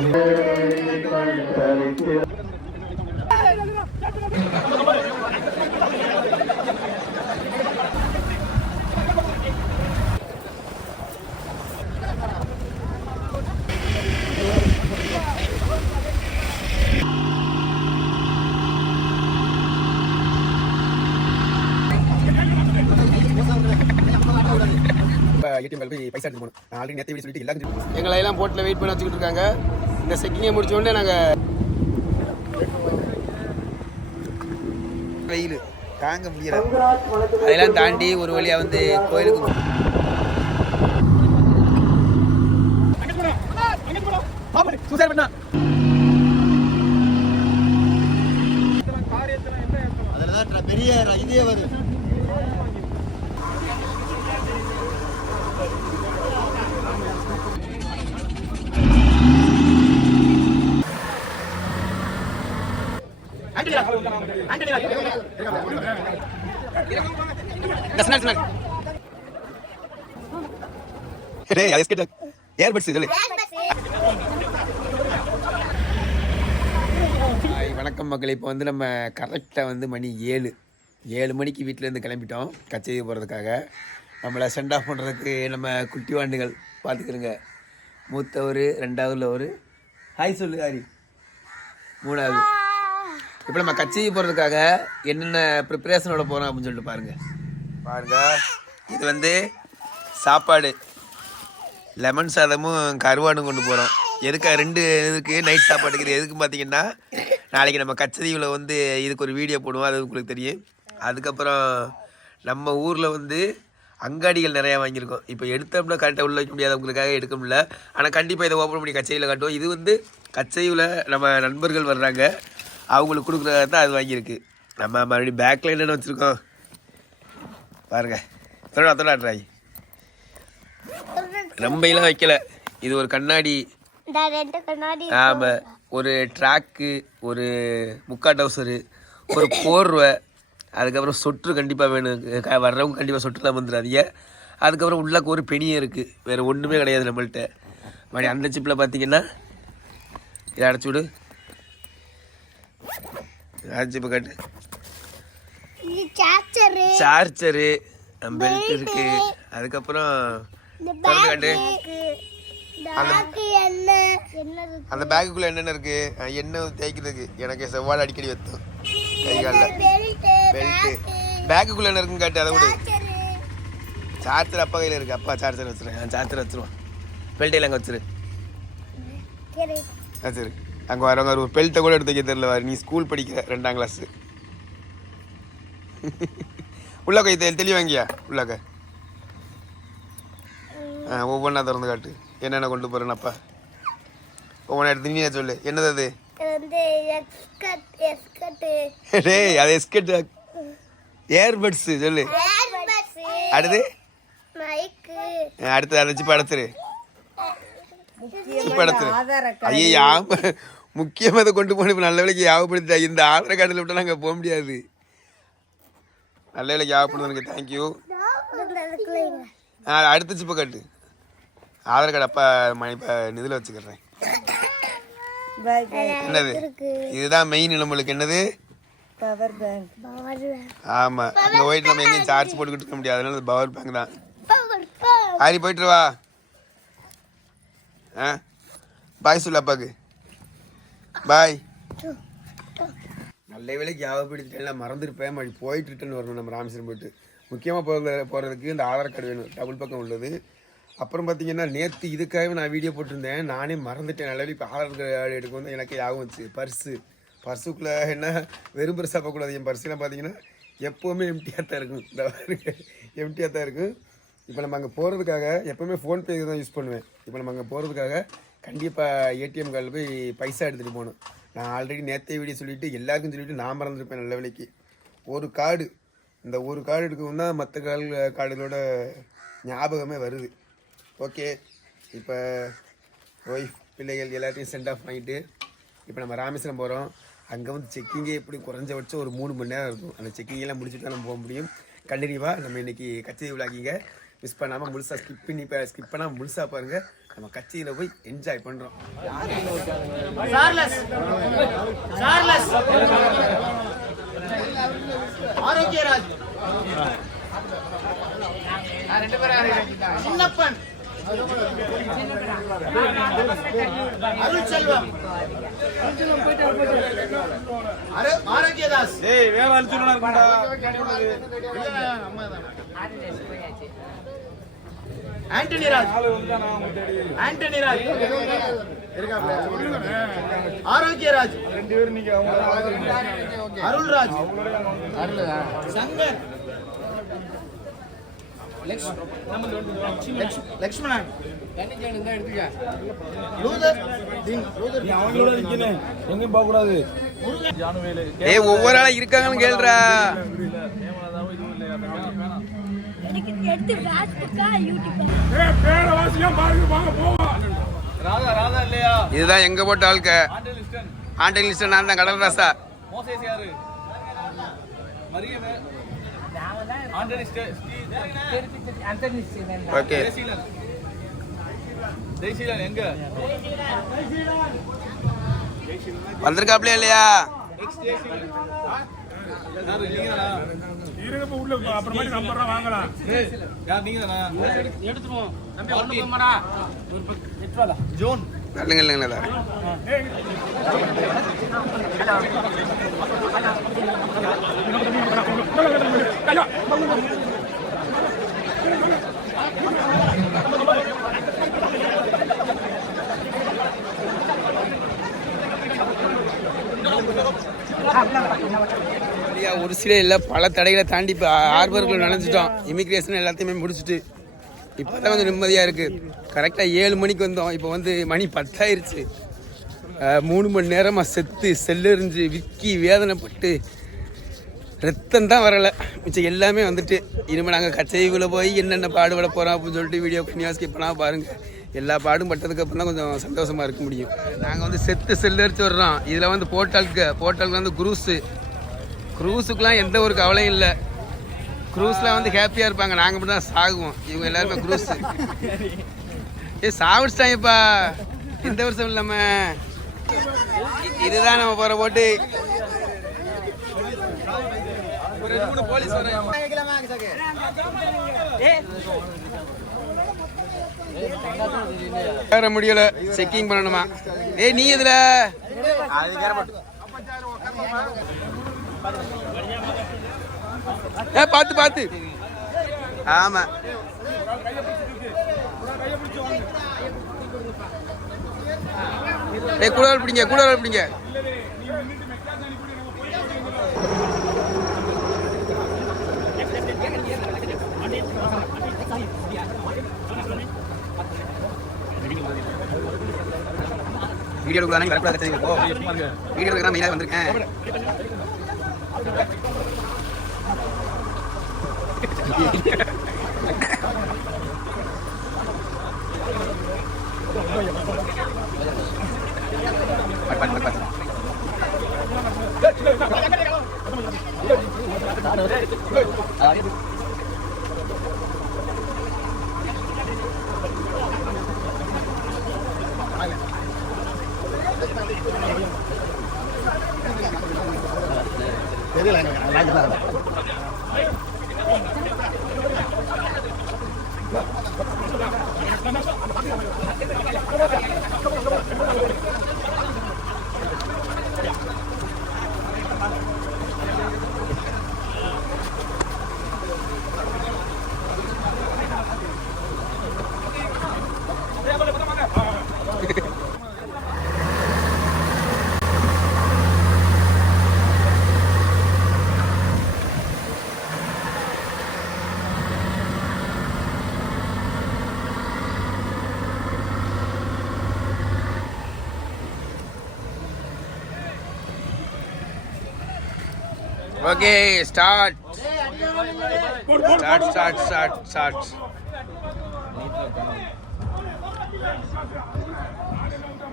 எங்களை எல்லாம் போட்டில் வெயிட் பண்ணி வச்சுக்கிட்டு இருக்காங்க. இந்த செக்கிங்கை முடிச்ச உடனே நாங்கள் வெயில் தாங்க முடியல, அதெல்லாம் தாண்டி ஒரு வழியாக வந்து கோயிலுக்கு அதில் பெரிய இதே வரும். வணக்கம் மக்கள். இப்போ வந்து நம்ம கரெக்டாக வந்து மணி 7 மணிக்கு வீட்டிலேருந்து கிளம்பிட்டோம் கச்சேரி போகிறதுக்காக. நம்மளை சென்ட் ஆஃப் பண்ணுறதுக்கு நம்ம குட்டி வாண்டுகள் பார்த்துக்கிறோங்க. மூத்தவர், ரெண்டாவதுல ஒரு ஹாய் சொல்லு, ஹாரி மூணாவது. இப்போ நம்ம கச்சேரி போகிறதுக்காக என்னென்ன ப்ரிப்பரேஷனோட போகிறோம் அப்படின்னு சொல்லிட்டு பாருங்கள். இது வந்து சாப்பாடு, லெமன் சாதமும் கருவாடும் கொண்டு போகிறோம். எதுக்கு 2 இதுக்கு நைட் சாப்பாட்டுக்கு. இது எதுக்கு பார்த்தீங்கன்னா, நாளைக்கு நம்ம கச்சேரியில் வந்து இதுக்கு ஒரு வீடியோ போடுவோம், அது உங்களுக்கு தெரியும். அதுக்கப்புறம் நம்ம ஊரில் வந்து அங்காடிகள் நிறையா வாங்கியிருக்கோம். இப்போ எடுத்தோம்னா கரெக்டாக உள்ள வைக்க முடியாது, உங்களுக்காக எடுக்க முடியல. ஆனால் கண்டிப்பாக இதை ஓப்பன் பண்ணி கச்சேரியில் காட்டுவோம். இது வந்து கச்சேரியில் நம்ம நண்பர்கள் வர்றாங்க, அவங்களுக்கு கொடுக்குறதா தான் அது வாங்கியிருக்கு. நம்ம மறுபடியும் பேக்கில் என்னென்ன வச்சுருக்கோம் பாருங்கள். தொடாட்ராய் ரொம்பலாம் வைக்கல. இது ஒரு கண்ணாடி, ஆமாம், ஒரு ட்ராக்கு, ஒரு முக்கா டவுசரு, ஒரு போர்வை, அதுக்கப்புறம் சொட்டு கண்டிப்பாக வேணும். வர்றவங்க கண்டிப்பாக சொட்டுலாம் வந்துடாதீங்க. அதுக்கப்புறம் உள்ளாக்க ஒரு பெனியே இருக்குது, வேறு ஒன்றுமே கிடையாது நம்மள்கிட்ட. மறுபடியும் அந்த சிப்பில் பார்த்தீங்கன்னா இதை அடைச்சி விடு, சிப்பை காட்டு, சார்ஜரு, பெல்ட் இருக்கு. அதுக்கப்புறம் காட்டு அந்த பேக்குக்குள்ள என்னென்ன இருக்கு. எண்ணெய் தேய்க்கிறதுக்கு எனக்கு செவ்வாழை அடிக்கடி வைத்தோம் கை காலில். பெல்ட்டு பேக்குக்குள்ள என்ன இருக்குன்னு காட்டு, அதை விடு. சார்ஜர் அப்பா கையில் இருக்கு, அப்பா சார்ஜர் வச்சுருவேன், சார்ஜர் வச்சுருவான். பெல்ட்டையில் அங்கே வச்சிரு, சரி. அங்கே வரவங்க ஒரு பெல்ட்டை கூட எடுத்து வைக்க தெரியல. நீ ஸ்கூல் படிக்கிற 2ஆம் கிளாஸு. உள்ளாக்க இது தெளிவாங்கியா உள்ளாக்க. ஒவ்வொன்றா திறந்து காட்டு, என்னென்ன கொண்டு போகிறேன்னப்பா. ஒவ்வொன்றா எடுத்து நீ சொல்லு, என்னது அது? டேய், அது எஸ்கட் ஏர்பட்ஸு சொல்லு. அடுத்து அடுத்து அதை சிப்ப அடைச்சிரு, சிப்ப அடைச்சிரு. ஐயா, முக்கியமாக அதை கொண்டு போன நல்ல வேலைக்கு யாவப்படுத்திட்டா. இந்த ஆதார் கார்டில் விட்டால் நாங்கள் போக முடியாது. நல்ல வேலைக்கு யாவப்படுது, தேங்க்யூ. அடுத்த சிப்பை காட்டு. ஆதார் கார்டு அப்பா இப்போ இதில் வச்சுக்கிறேன். என்னது? இதுதான் மெயின் நம்மளுக்கு. என்னது? Power bank. ஆமாம், இந்த ஒயிட் நம்ம எங்கேயும் சார்ஜ் போட்டுக்கிட்டு இருக்க முடியாது, அதனால பவர் பேங்க் தான். ஆரி போயிட்டு வா. பாய் சொல்லு அப்பாவுக்கு. பாய். நல்ல வேலைக்கு யாவப்படுத்திட்டேன், மறந்துருப்பேன். மறுபடி போயிட்டு ரிட்டன் வரணும் நம்ம ராமேஸ்வரம் போயிட்டு. முக்கியமாக போகிறதுக்கு இந்த ஆதார் கார்டு வேணும், டபுள் பக்கம் உள்ளது. அப்புறம் பார்த்தீங்கன்னா, நேற்று இதுக்காகவே நான் வீடியோ போட்டிருந்தேன், நானே மறந்துட்டேன். நல்ல இப்போ ஆதார் கார்டு எடுக்க வந்து எனக்கு யாவும் வச்சு பர்ஸுக்குள்ளே என்ன வெறும் பர்ஸாக பார்க்கக்கூடாது. என் பர்ஸெலாம் பார்த்தீங்கன்னா எப்போவுமே எம்டியாக தான் இருக்கும், இந்த எம்டியாக தான் இருக்கும். இப்போ நம்ம அங்கே போகிறதுக்காக எப்போவுமே ஃபோன்பே தான் யூஸ் பண்ணுவேன். இப்போ நம்ம அங்கே போகிறதுக்காக கண்டிப்பாக ஏடிஎம் கார்டில் போய் பைசா எடுத்துகிட்டு போகணும். நான் ஆல்ரெடி நேற்றே வீடியோ சொல்லிவிட்டு எல்லாருக்கும் சொல்லிவிட்டு நான் மறந்துருப்பேன். நல்ல வேலைக்கு ஒரு கார்டு, இந்த ஒரு கார்டு எடுக்கவும் தான் மற்ற கார்டுகளோட ஞாபகமே வருது. ஓகே, இப்போ ஒய்ஃப் பிள்ளைகள் எல்லாத்தையும் சென்ட் ஆஃப் பண்ணிவிட்டு இப்போ நம்ம ராமேஸ்வரம் போகிறோம். அங்கே வந்து செக்கிங்கே எப்படி குறைஞ்சபட்சம் ஒரு 3 மணி நேரம் இருக்கும். அந்த செக்கிங்கெல்லாம் முடிச்சுட்டு தான் நம்ம போக முடியும். கண்டிப்பாக நம்ம இன்றைக்கி கச்சேரி விழாக்கிங்க மிஸ் பண்ணாமல் முழுசாக ஸ்கிப் பண்ணாமல் முழுசாக பாருங்கள். நம்ம கட்சியில் போய் என்ஜாய் பண்ணுறோம். ஆரோக்கியராஜ், சின்னப்பன், அருள்செல்வம், ஆரோக்கியதாஸ், ஆண்டனி ராஜ், ஆரோக்கியராஜ், அருள்ராஜ், சங்கர், லக்ஷ்மணன், ஒவ்வொரு ஆளா இருக்காங்கன்னு கேள்றா. இதுதான் எங்க போட்ட ஆளுக்க. ஆண்டனி லிஸ்டன், நான் தான் கடல் ராசா. ஓகே, வந்திருக்காப்லையா இல்லையா? இல்லைங்க ஒரு சில இல்லை, பல தடைகளை தாண்டி இப்போ ஆர்வர்கள் நினைச்சிட்டோம். இமிக்ரேஷன் எல்லாத்தையுமே முடிச்சுட்டு இப்போ தான் வந்து நிம்மதியாக இருக்குது. கரெக்டாக 7 மணிக்கு வந்தோம். இப்போ வந்து மணி 10 ஆயிடுச்சு. 3 மணி நேரமாக செல்லெறிஞ்சு விக்கி வேதனைப்பட்டு ரத்தம் தான் வரலை. மிச்சம் எல்லாமே வந்துட்டு இனிமேல் நாங்கள் கச்சேரிக்குள்ளே போய் என்னென்ன பாடுபட போகிறோம் அப்படின்னு சொல்லிட்டு வீடியோ பண்ணி ஸ்கிப் பண்ணால் பாருங்கள். எல்லா பாடும் பட்டதுக்கப்புறம் தான் கொஞ்சம் சந்தோஷமாக இருக்க முடியும். நாங்கள் வந்து செல்லரிச்சு வர்றோம். இதில் வந்து போர்ட்டலுக்கு வந்து குரூஸுக்கெலாம் எந்த ஒரு கவலையும் இல்லை. குரூஸ்லாம் வந்து ஹாப்பியாக இருப்பாங்க. நாங்கள் மட்டும் தான் சாகுவோம். இவங்க எல்லாருமே குரூஸ் சாவிச்சிட்டாங்கப்பா இந்த வருஷம் இல்லாமல். இதுதான் நம்ம போகிற போட்டு. போலீஸ் வர முடியல, செக்கிங் பண்ணணுமா? நீ இதுல பாத்து. ஆமா, கூட பிடிங்க. வீடியோ வீடியோ மெயினாக வந்திருக்கேன். Okay, start.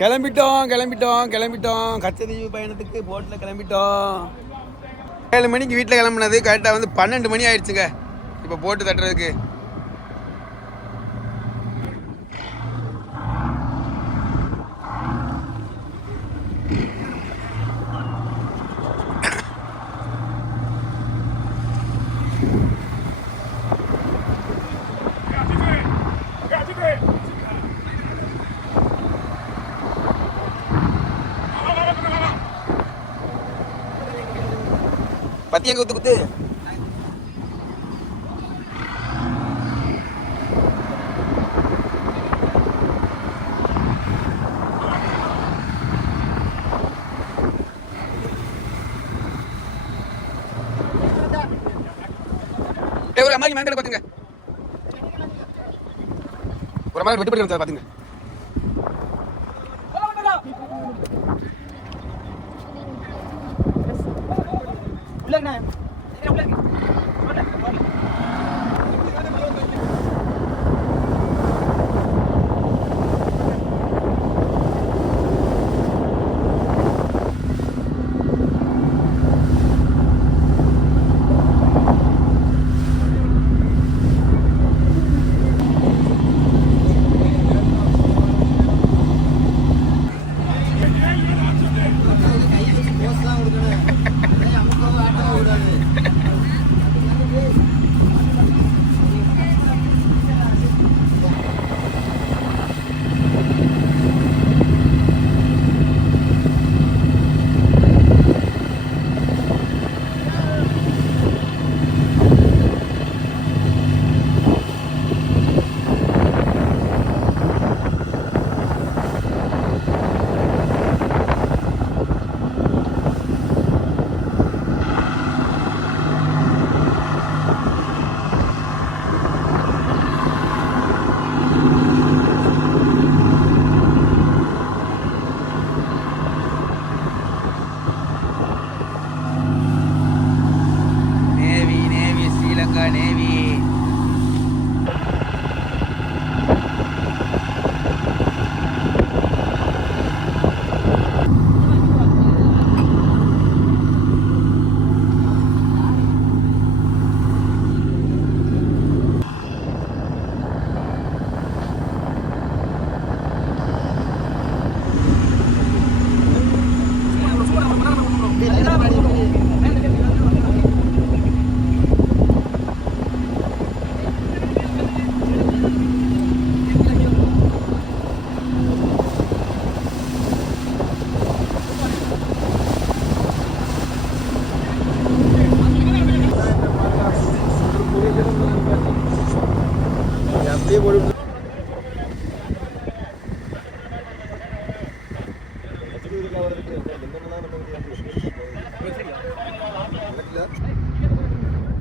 கிளம்பிட்டோம். கச்சதீவு பயணத்துக்கு போட்டில் கிளம்பிட்டோம். 7 மணிக்கு வீட்டில் கிளம்புனது கரெக்டாக வந்து 12 மணி ஆயிடுச்சுங்க இப்போ போட்டு தட்டுறதுக்கு. பாத்தி எங்க குத்து குத்து ஒரு அம்மாக்கு மேங்கல பாத்துங்க ஒரு அம்மா விட்டு போயிட்டு பாத்துங்க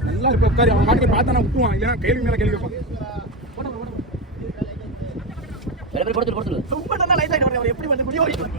நல்லா இருப்ப உட்காரி அவன் பாட்டு பார்த்தா நான் விட்டுவான் இல்லைன்னா கேள்வி மேல கேள்வி கேட்பான் ரொம்ப நல்லா லைட் ஆயிட்டு எப்படி வந்து முடியும்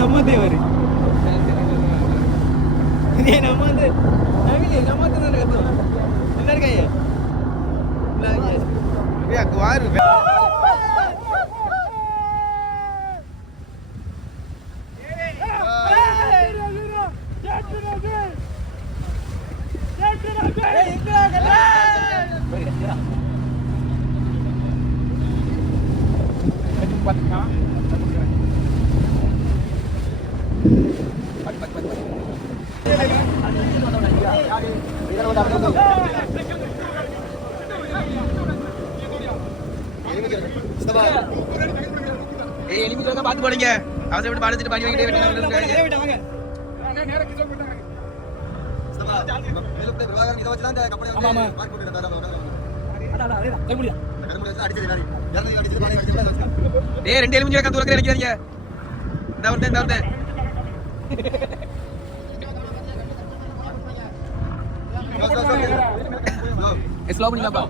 நம்ம தேவர் நம்ம வந்து நம்ம என்ன இருக்காங்க ஏய் எலிமிட் வந்தா பாத்து போடுங்க அவசரப்பட்டு பாடிச்சிட்டு பாடி வாங்கிட்டே வெட்டினாங்க நேரா கிச்சன் போயிட்டாங்க டேய் ரெண்டு எலிமிட் கத்து உரக்க அடிக்காதீங்க இந்த ஒருத்தன் ஸ்லோ பண்ணிடலாம்ப்பா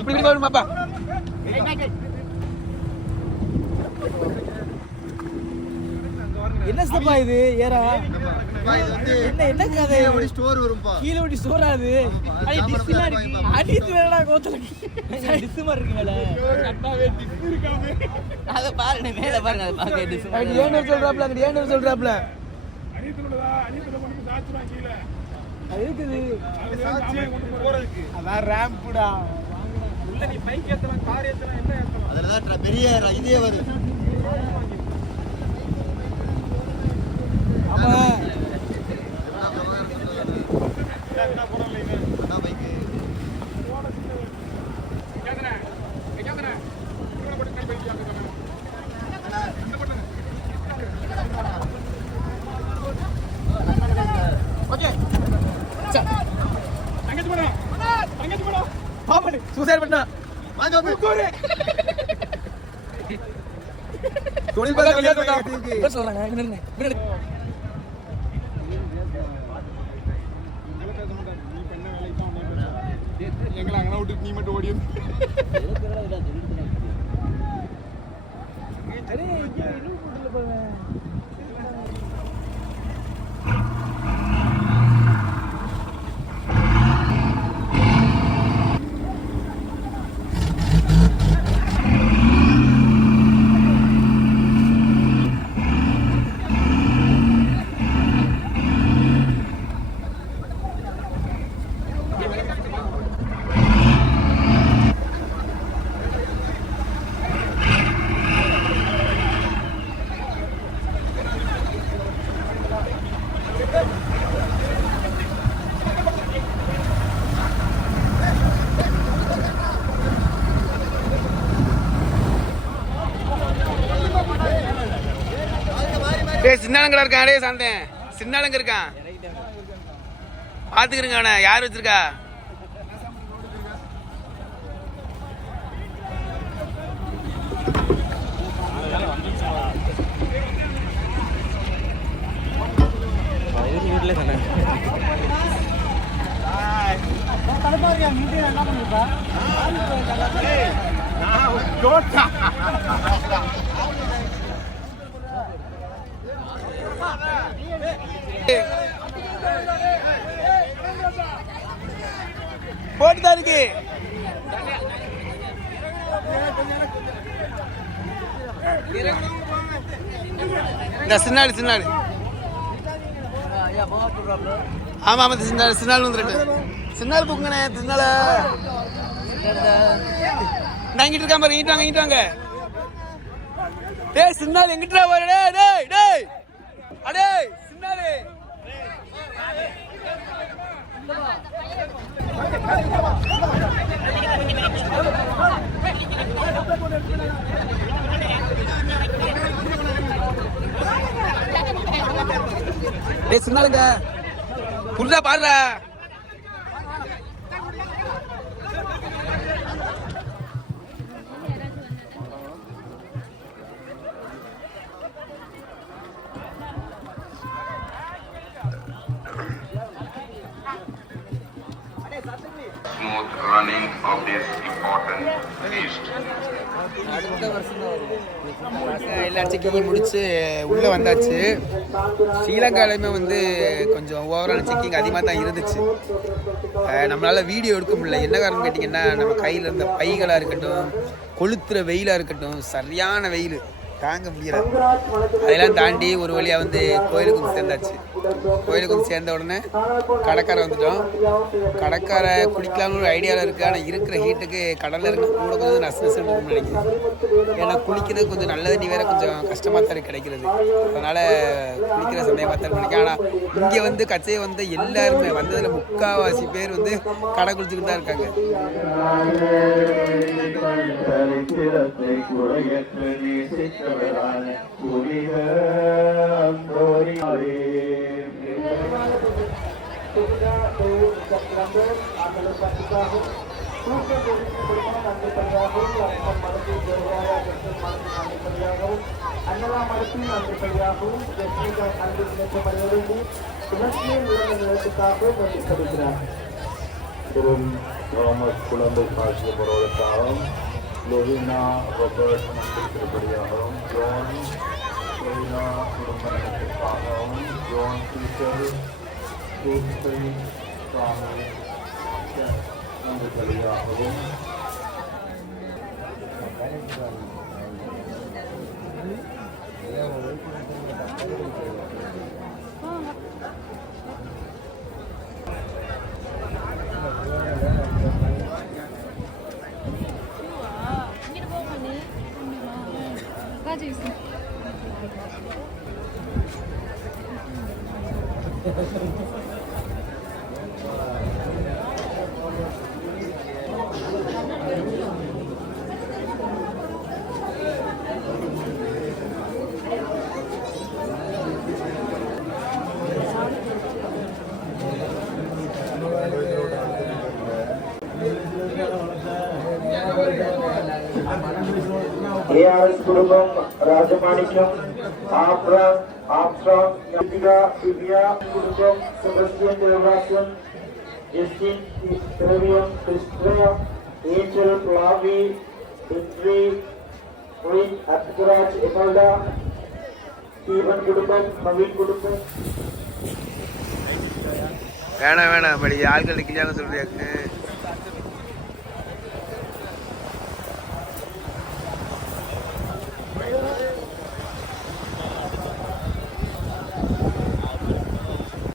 இப்படி வருமாப்பா என்ன ஸ்டெப்பா இது ஏரா என்ன கதை ஸ்டோர் வரும்பா கீழ ஓடி ஸ்டோர் ஆகுது அடி டிஸ்லாம் இருக்கு அடி வேறடா கோத்தல டிஸ் மாதிரி இருக்கு மேல கட்டாவே டிஸ் இருக்காமே அத பாருங்க மேல பாருங்க அத பாக்க டிஸ் அடி ஏன்னு சொல்றாப்ல அனித்துலடா அனித்துல கொண்டு சாச்சுறா கீழ அது இருக்குது சாச்சியே கொண்டு போறதுக்கு அதான் ரேம்ப்டா உள்ள நீ பைக் ஏத்தலாம் கார் ஏத்தலாம் என்ன ஏத்தலாம் அதுல தான் பெரிய இதே வருது ஆமா என்ன போறல இது அண்ணா பைக் கேக்குறேன் இவன போட்டு கை பைக் ஏத்தலாம் என்ன பண்ணுங்க ஓகே தங்கச்சி மேடம் பாப்படு சூசைட் பண்ணா வாங்க போய் தொழில் பண்ண வெளிய சொல்றாங்க என்ன எங்களை அங்கே விட்டு நீ மட்டும் ஓடி டேய் சின்னாலங்கடா இருக்கான் டேய் சாந்தேன் சின்னாலங்க இருக்கான் பாத்துக்கிறங்க அவனை யார் வச்சிருக்கா வீட்டுல தானே போட்டுதான் இருக்கு இந்த சின்னாடு ஆமா ஆமா சின்னாள் வந்துருக்கு சின்னாள் புக்குங்கண்ணே சின்னால இங்கிட்டு இருக்கான் பாருங்க இங்கிட்டு வாங்க டேய் சின்னாள் எங்கிட்டா வர டேய் அடே சின்னாளு டேய் சின்னாளுங்க புரிதா பாடுறா smooth running of this important feast. எல்லா செக்கிங்கும் முடிச்சு உள்ளே வந்தாச்சு. ஸ்ரீலங்காலையுமே வந்து கொஞ்சம் ஓவரால் செக்கிங் அதிகமாக தான் இருந்துச்சு. நம்மளால் வீடியோ எடுக்க முடியல. என்ன காரணம் கேட்டிங்கன்னா, நம்ம கையில் இருந்த பைகளாக இருக்கட்டும், கொளுத்துற வெயிலாக இருக்கட்டும், சரியான வெயில். தாங்க முடியல. அதெல்லாம் தாண்டி ஒரு வழியாக வந்து கோயிலுக்கு வந்து சேர்ந்தாச்சு. கோயிலுக்கு வந்து சேர்ந்த உடனே கடற்கரை வந்துட்டோம். கடற்கரை குளிக்கலாம்னு ஒரு ஐடியாவில் இருக்குது. ஆனால் இருக்கிற ஹீட்டுக்கு கடலில் இருந்து கூட கொஞ்சம் நசு இருக்குன்னு நினைக்கிறேன். ஏன்னா குளிக்கிறது கொஞ்சம் நல்ல தண்ணி வேறு கொஞ்சம் கஷ்டமாக தான் கிடைக்கிறது. அதனால் குளிக்கிற சமயமாக தான் நினைக்கிறேன். ஆனால் இங்கே வந்து கச்சையை வந்து எல்லாருமே வந்ததில் முக்கால்வாசி பேர் வந்து கடை குளிச்சுக்கிட்டு தான் இருக்காங்க. Thomas Columbus National Parole Lovina Robert Nandikripadiaham John Lovina Kudumanakaham John Peter Tutsai Swami Nandikripadiaham ARS Kudumam Rajamanikam Armstrong Yamika Divya Kudumam Sebastian Delawasan Justin Trevian Christopher Angel Lavi Indri Queen Atkuraj Emalda Stephen Kudumam Navin Kudumam வேணாம் படி ஆட்கள் நிற்கிறாங்க சொல்றியாக்கு.